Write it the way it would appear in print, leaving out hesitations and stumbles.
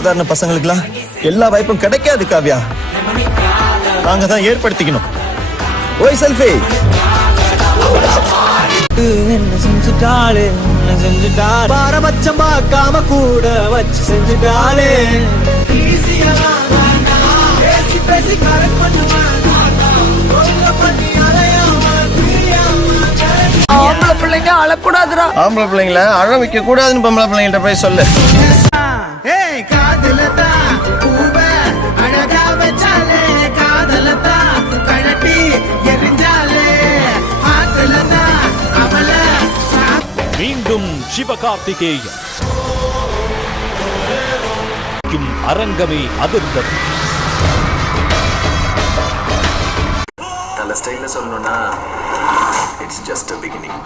சாதாரண பசங்களுக்குலாம் எல்லா வாய்ப்பும் கிடைக்காது காவ்யா. நாங்க தான் ஏற்படுத்திக்கணும். ஓய் செல்ஃபி. என்ன செஞ்சுட்டாளே, என்ன செஞ்சுட்டாள், பாரபட்சம் பார்க்காம கூட வச்சு செஞ்சுட்டாளே. ஆம்பளை பிள்ளைங்க அழக்கூடாதுடா. ஆம்பளை பிள்ளைங்கள அழ வைக்க கூடாதுன்னு பொம்பளை பிள்ளைங்கிட்ட போய் சொல்லு. மீண்டும் சிவகார்த்திகேயன் அரங்கமே அதிர்ந்தது. நல்ல ஸ்டைல்ல சொல்லணும்னா இட்ஸ் ஜஸ்ட் a beginning.